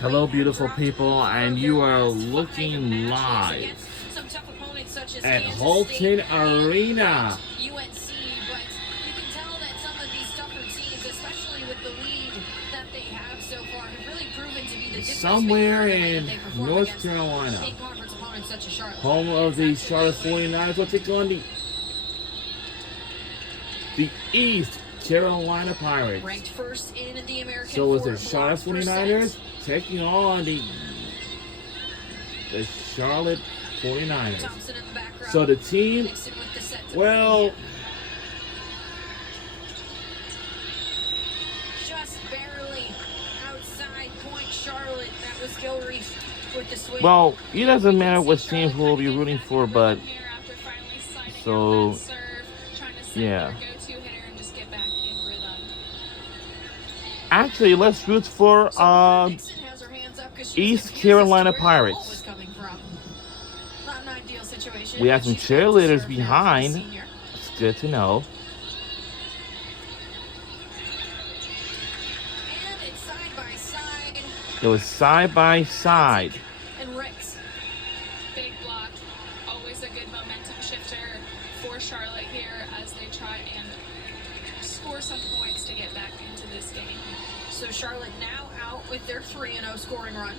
Hello, beautiful people, and you are looking live at Holton Arena. Somewhere in North Carolina, home of the Charlotte 49ers. Will take on the East Carolina Pirates. Ranked first in the American. So with the Charlotte 49ers taking on the Charlotte 49ers. So the team, well, just barely outside point Charlotte. That was Gilreath with the swing. Well, it doesn't matter which teams we'll be rooting for, but so yeah. Actually, let's root for East Carolina Pirates. We have some cheerleaders behind. It's good to know. It was side by side. And Rick's big block, always a good momentum shifter for Charlotte here as they try and score some points to get back into this game. So Charlotte now out with their 3-0 scoring run.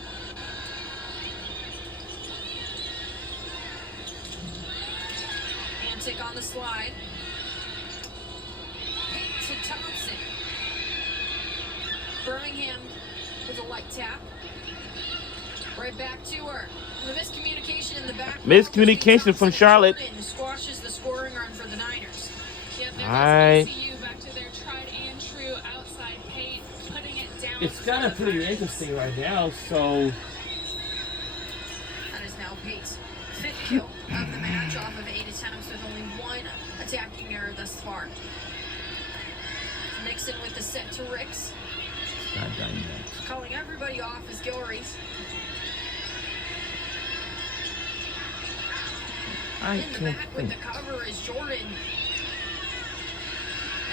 Antic on the slide. To Thompson. Birmingham with a light tap. Right back to her. The miscommunication in the back. Miscommunication from Charlotte. Squashes the scoring run for the Niners. All right. Back to their tried and true outside paint, putting it down. It's kind of pretty interesting right now, so. That is now Pate's fifth kill of the match off of 8 attempts with only one attacking error thus far. Nixon with the set to Ricks. Not done yet. Calling everybody off is Gilreath. I In the can't back think. with the cover is Jordan.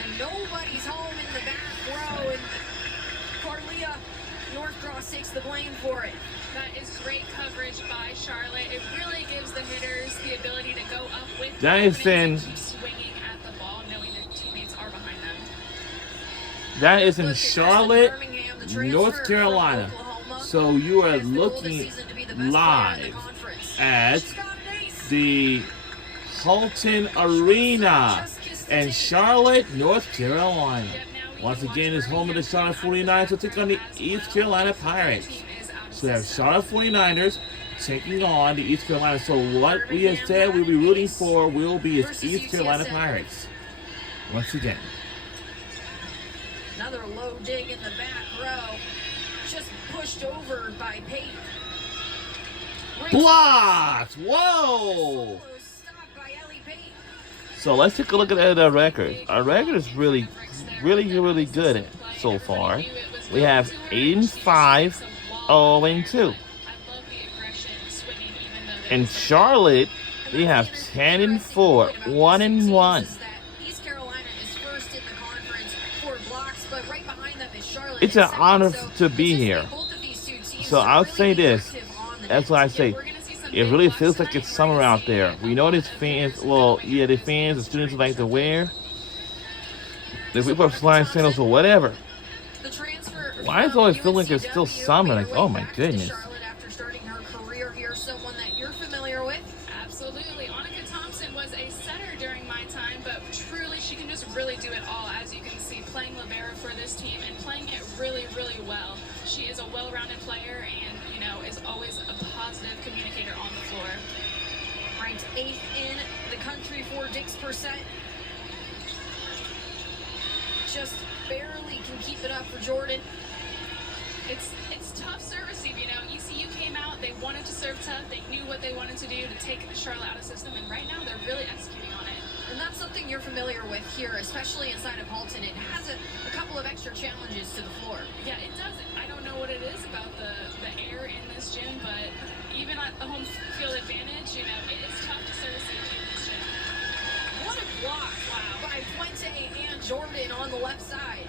And nobody's home in the back row. And Corlia Northcross takes the blame for it. That is great coverage by Charlotte. It really gives the hitters the ability to go up with That is in. keep swinging at the ball, knowing their teammates are behind them. That is in Charlotte, North Carolina. So you are looking live at the Holton Arena in Charlotte, North Carolina. Once again, it's home of the Charlotte 49ers to take on the East Carolina Pirates. So we have Charlotte 49ers taking on the East Carolina. So what we have said we'll be rooting for will be East Carolina Pirates. Once again. Another low dig in the back row. Just pushed over by Pate. Blocked! Whoa! Stopped by Ellie Pate. So let's take a look at our record. Our record is really good so far. We have 8-5, 0-2. In Charlotte, we have 10-4, 1-1. East Carolina is first in the conference for blocks, but right behind them is Charlotte. It's an honor to be here. So I'll say this. That's what I say. It really feels like it's summer out there. We know these fans, well, yeah, the fans, the students like to wear. If we put flying sandals or whatever. Why does it always feel like it's still summer? Like, oh my goodness. After starting her career here, someone that you're familiar with. Absolutely. Annika Thompson was a setter during my time, but truly she can just really do it all, as you can see, playing libero for this team and playing it really, really well. She is a well-rounded player and, you know, is always a positive communicator on the floor. Ranked 8th in the country for Dix percent. Just barely can keep it up for Jordan. It's tough service, you know. ECU came out, they wanted to serve tough, they knew what they wanted to do to take Charlotte out of system, and right now they're really executing on it. And that's something you're familiar with here, especially inside of Halton. It has a couple of extra challenges to the floor. Yeah, it does. I don't know what it is about the air in this gym, but even at the home field advantage, you know, it is tough to service in this gym. What a block by Fuente and Jordan on the left side.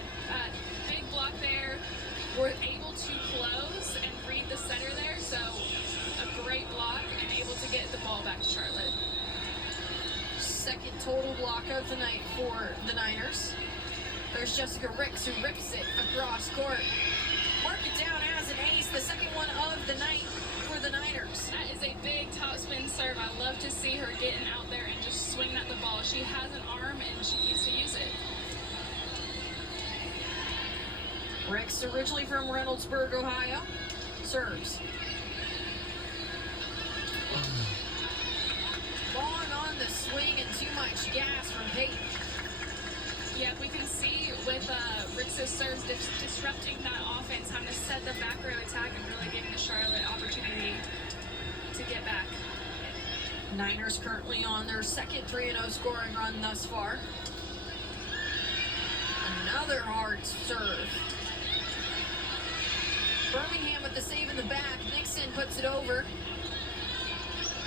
Big block there. tonight for the Niners. There's Jessica Ricks, who rips it across court. Mark it down as an ace, the second one of the night for the Niners. That is a big topspin serve. I love to see her getting out there and just swinging at the ball. She has an arm and she needs to use it. Ricks, originally from Reynoldsburg, Ohio, serves. Long on the swing and too much gas from Peyton. Yeah, we can see with Ricks' serves disrupting that offense, having to set the back row attack and really giving the Charlotte opportunity to get back. Niners currently on their second 3-0 scoring run thus far. Another hard serve. Birmingham with the save in the back. Nixon puts it over.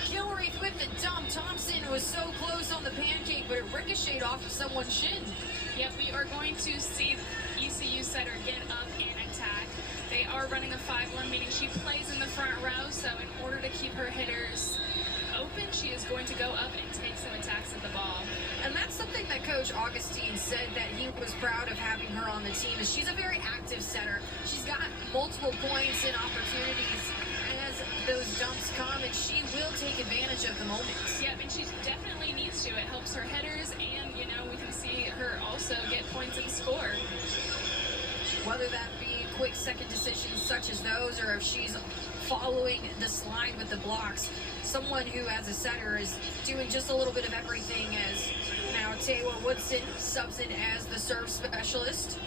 Gilreath with the dump. Thompson was so close on the pancake, but it ricocheted off of someone's shin. Yep, we are going to see ECU setter get up and attack. They are running a 5-1, meaning she plays in the front row, so in order to keep her hitters open, she is going to go up and take some attacks at the ball. And that's something that Coach Augustine said that he was proud of having her on the team, is she's a very active setter. She's got multiple points and opportunities as those dumps come, and she will take advantage of the moments. Yep, and she definitely needs to. It helps her hitters, and, you know, we can see her also get points and score. Whether that be quick second decisions such as those, or if she's following the slide with the blocks, someone who, as a setter, is doing just a little bit of everything, as now Taylor Woodson subs in as the serve specialist.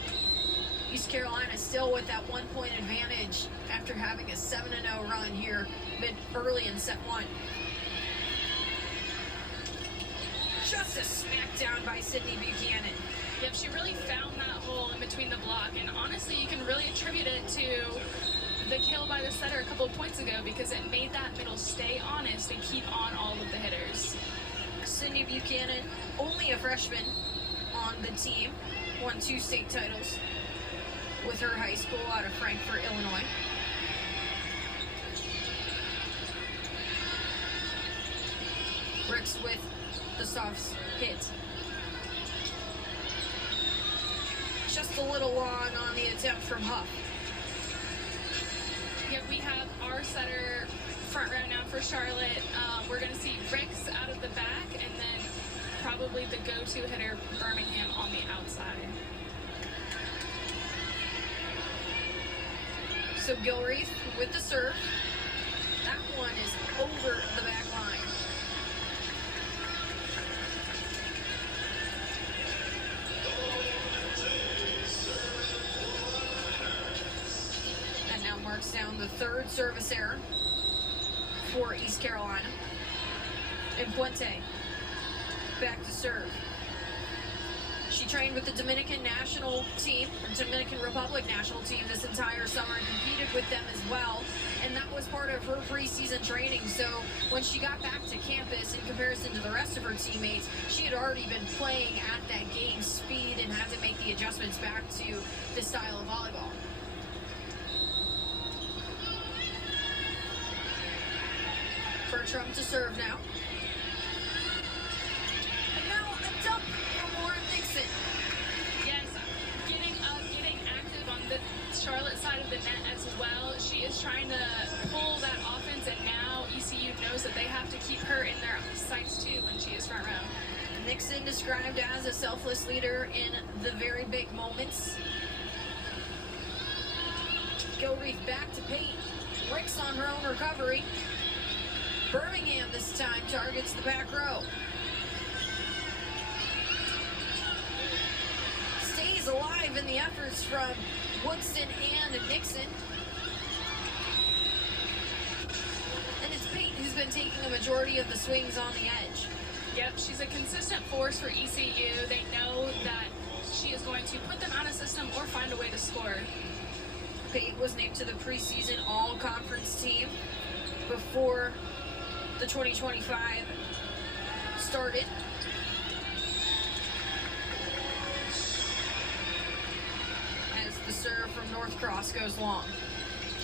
East Carolina still with that 1-point advantage after having a 7-0 run here early in set one. Just a smackdown by Sydney Buchanan. Yep, she really found that hole in between the block, and honestly, you can really attribute it to the kill by the setter a couple of points ago, because it made that middle stay honest and keep on all of the hitters. Sydney Buchanan, only a freshman on the team, won 2 state titles with her high school out of Frankfort, Illinois. Ricks with the soft hit. Just a little long on the attempt from Huff. Yep, we have our setter front row now for Charlotte. We're going to see Ricks out of the back, and then probably the go-to hitter, Birmingham, on the outside. So Gilreath with the serve. That one is over the back line. And now marks down the third service error for East Carolina. And Puente back to serve. She trained with the Dominican national team, or Dominican Republic national team, this entire summer and competed with them as well. And that was part of her preseason training. So when she got back to campus, in comparison to the rest of her teammates, she had already been playing at that game speed and had to make the adjustments back to this style of volleyball. Bertram to serve now. And now a dump from Lauren Nixon. Yes, getting active on the Charlotte side of the net as well. She is trying to pull that offense, and now ECU knows that they have to keep her in their sights too when she is front row. Nixon described as a selfless leader in the very big moments. Gilreath back to Pate. Ricks on her own recovery. Birmingham this time targets the back row. Stays alive in the efforts from Woodston and Nixon. And it's Pate who's been taking a majority of the swings on the edge. Yep, she's a consistent force for ECU. They know that she is going to put them out of system or find a way to score. Pate was named to the preseason all-conference team before the 2025 started. As the serve from North Cross goes long.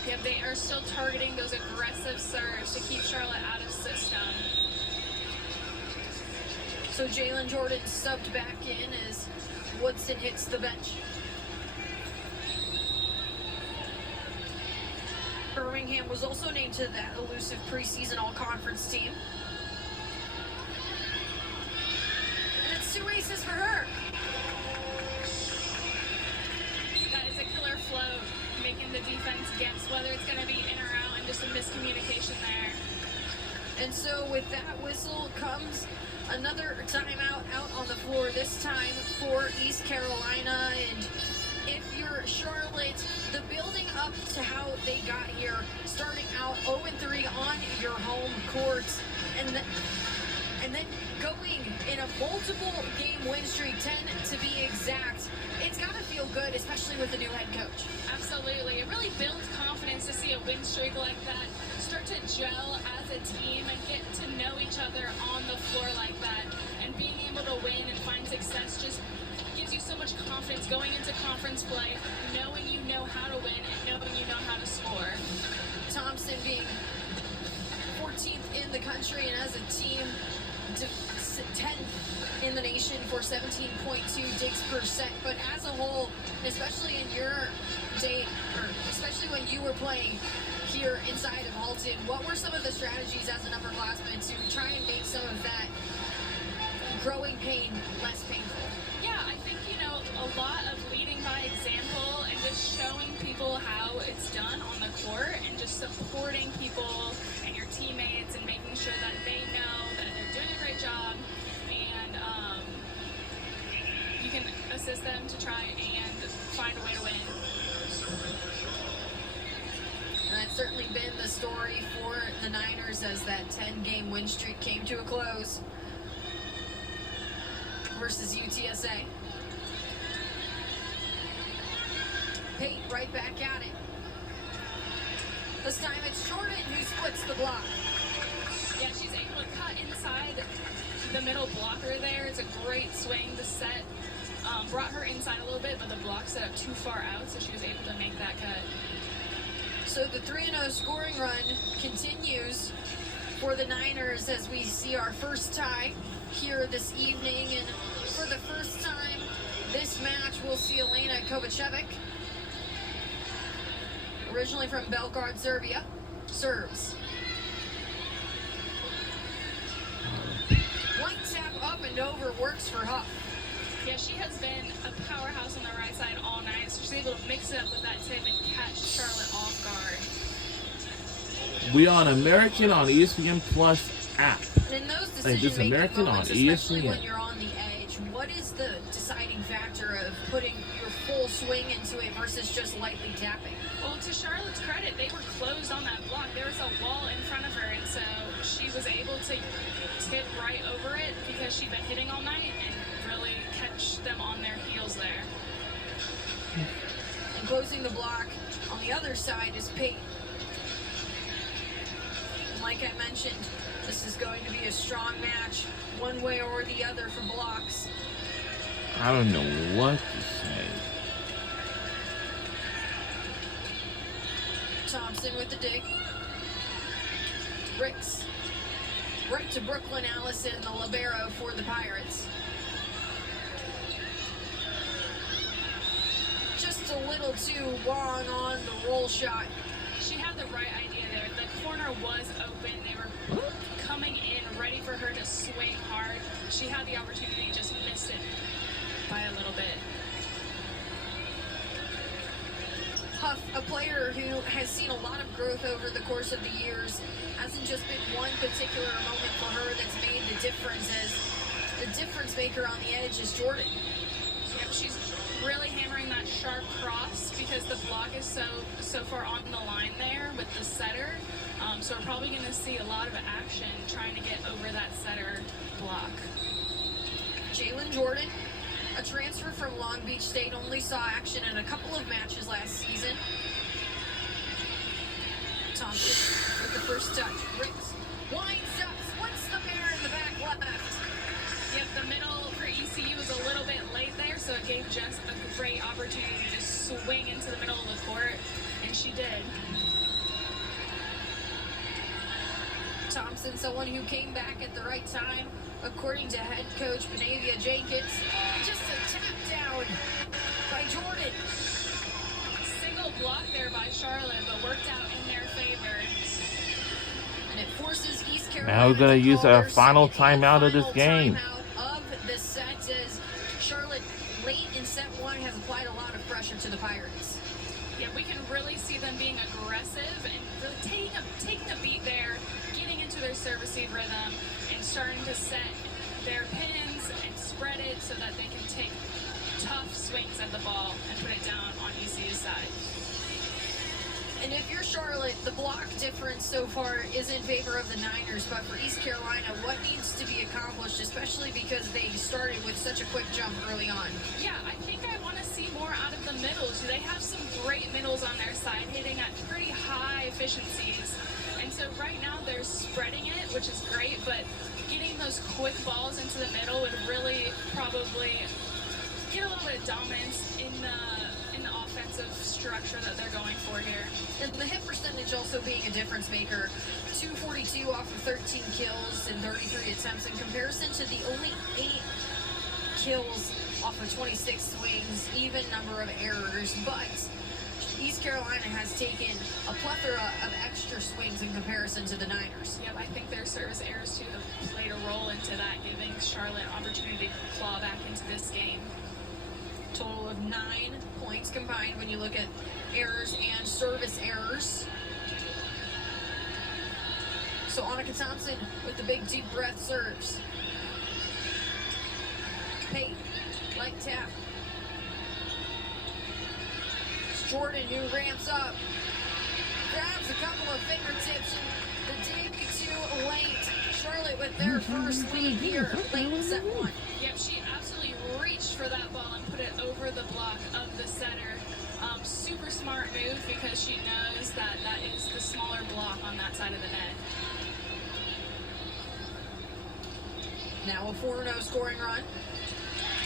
Yep, they are still targeting those aggressive serves to keep Charlotte out of system. So Jalen Jordan subbed back in as Woodson hits the bench. Birmingham was also named to that elusive preseason all-conference team. And it's 2 aces for her. That is a killer float, making the defense guess whether it's going to be in or out, and just a miscommunication there. And so with that whistle comes another timeout out on the floor, this time for East Carolina. And if you're Charlotte, the building up to how they got here, starting out 0-3 on your home court, and then going in a multiple game win streak, 10 to be exact, it's got to feel good, especially with the new head coach. Absolutely. It really builds confidence to see a win streak like that start to gel as a team and get to know each other on the floor like that. And being able to win and find success just gives you so much confidence going into conference play, knowing you know how to win and knowing you know how to score. Thompson being 14th in the country, and as a team, 10th in the nation for 17.2 digs per set. But as a whole, especially in your day, or especially when you were playing here inside of Halton, what were some of the strategies as an upperclassman to try and make some of that growing pain less painful? Yeah, I think, a lot of leading by example and just showing people how it's done on the court and just supporting people and your teammates and making sure that they know that they're doing a great job, and you can assist them to try and find a way to win. And that's certainly been the story for the Niners as that 10-game win streak came to a close versus UTSA. Pate right back at it. This time it's Jordan who splits the block. Yeah, she's able to cut inside the middle blocker there. It's a great swing. The set brought her inside a little bit, but the block set up too far out, so she was able to make that cut. So the 3-0 scoring run continues for the Niners as we see our first tie here this evening. And for the first time this match, we'll see Elena Kovacevic, originally from Belgrade, Serbia, serves. White tap up and over works for Huff. Yeah, she has been a powerhouse on the right side all night, so she's able to mix it up with that tip and catch Charlotte off guard. We are on American on ESPN Plus app. And in those Like this decision-making American moments, on especially ESPN. when you're on the edge, what is the deciding factor of putting your full swing into it versus just lightly tapping? Well, to Charlotte's credit, they were closed on that block. There was a wall in front of her, and so she was able to tip right over it because she'd been hitting all night and really catch them on their heels there. And closing the block on the other side is Pate. And like I mentioned, this is going to be a strong match, one way or the other for blocks. I don't know what to say. Thompson with the dig. Ricks. Right to Brooklyn Allison, the libero for the Pirates. Just a little too long on the roll shot. She had the right idea there. The corner was open. They were coming in, ready for her to swing hard. She had the opportunity, just missed it by a little bit. Huff, a player who has seen a lot of growth over the course of the years, hasn't just been one particular moment for her that's made the difference, as the difference maker on the edge is Jordan. Yep, she's really hammering that sharp cross because the block is so far on the line there with the setter. So we're probably going to see a lot of action trying to get over that setter block. Jalen Jordan, a transfer from Long Beach State, only saw action in a couple of matches last season. Thompson with the first touch. Ricks winds up, splits the pair in the back left. Yep, the middle for ECU was a little bit late there, so it gave Jess a great opportunity to swing into the middle of the court, and she did. Thompson, someone who came back at the right time, according to head coach Benavia Jenkins. Just a tap down by Jordan. Single block there by Charlotte, but worked out in their favor. And it forces East Carolina. Now we're going to use our their final second timeout of this final game. timeout of the set, as Charlotte late in set one has applied a lot of pressure to the Pirates. Yeah, we can really see them being aggressive and really taking a beat there, getting into their service-receive rhythm, and starting to set their pins and spread it so that they can take tough swings at the ball and put it down on ECU's side. And if you're Charlotte, the block difference so far is in favor of the Niners, but for East Carolina, what needs to be accomplished, especially because they started with such a quick jump early on? Yeah, I think I want to see more out of the middles. They have some great middles on their side, hitting at pretty high efficiencies. And so right now they're spreading it, which is great, but getting those quick balls into the middle would really probably get a little bit of dominance in the offensive structure that they're going for here. And the hit percentage also being a difference maker. 242 off of 13 kills and 33 attempts in comparison to the only 8 kills off of 26 swings, even number of errors. But East Carolina has taken a plethora of extra swings in comparison to the Niners. Yep, I think their service errors too have played a role into that, giving Charlotte opportunity to claw back into this game. Total of 9 points combined when you look at errors and service errors. So Annika Thompson with the big deep breath serves. Pate, light tap. It's Jordan who ramps up. Grabs a couple of fingertips and the dig too late. Charlotte with their first lead here late in set one. Yep, she absolutely reached for that ball and put it over the block of the setter. Super smart move because she knows that that is the smaller block on that side of the net. Now a 4-0 scoring run.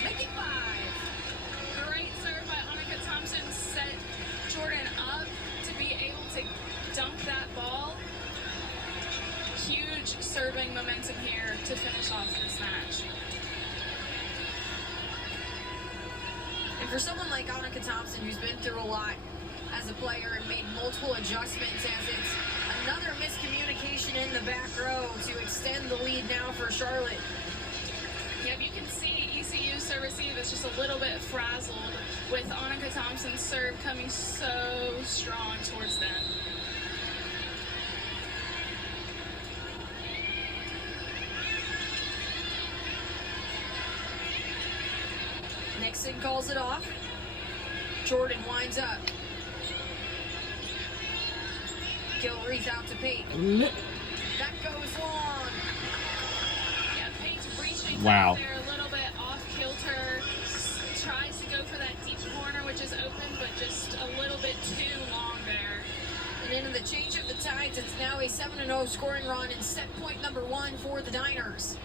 Make it 5. Great serve by Annika Thompson. Set Jordan up to be able to dunk that ball. Huge serving momentum here to finish off this match. And for someone like Annika Thompson, who's been through a lot as a player and made multiple adjustments, as it's another miscommunication in the back row to extend the lead now for Charlotte. Yep, you can see ECU's service-receive is just a little bit frazzled with Annika Thompson's serve coming so strong towards them. Nixon calls it off. Jordan winds up. Gilreath out to Pate. That goes long. Yeah, Pate's reaching Wow. there a little bit off kilter. Tries to go for that deep corner, which is open, but just a little bit too long there. And in the change of the tides, it's now a 7-0 scoring run and set point number 1 for the Niners.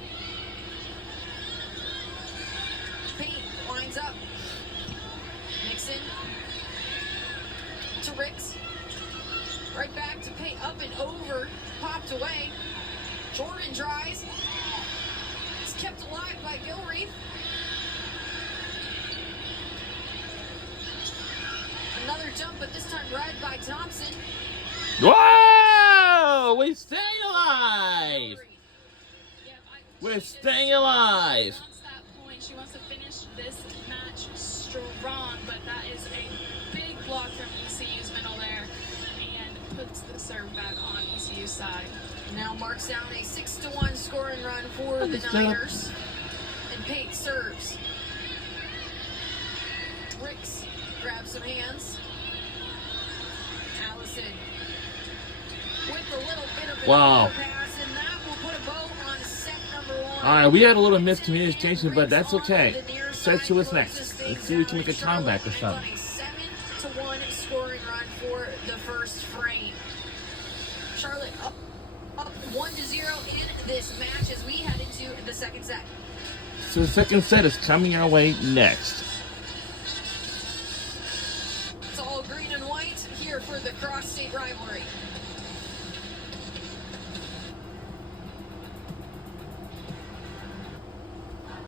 Pate winds up. Nixon to Ricks. Right back to Pate, up and over, popped away. Jordan tries. It's kept alive by Gilreath. Another jump, but this time read by Thompson. Whoa! We stay alive! Yep, We're staying alive! She wants that point. She wants to finish this match strong, but that is a big block from ECU's middle there and puts the serve back on ECU's side. Now marks down a 6-1 scoring run for the Niners. And Pate serves. Ricks grabs some hands. Allison with a little bit of an Wow. pass, and that will put a bow on set number 1. Alright, we had a little miscommunication, but that's okay. Set to us next. Let's see if we can make a comeback or something. A 7-1 scoring run for the first frame. Charlotte up 1-0 in this match as we head into the second set. So the second set is coming our way next. It's all green and white here for the cross-state rivalry.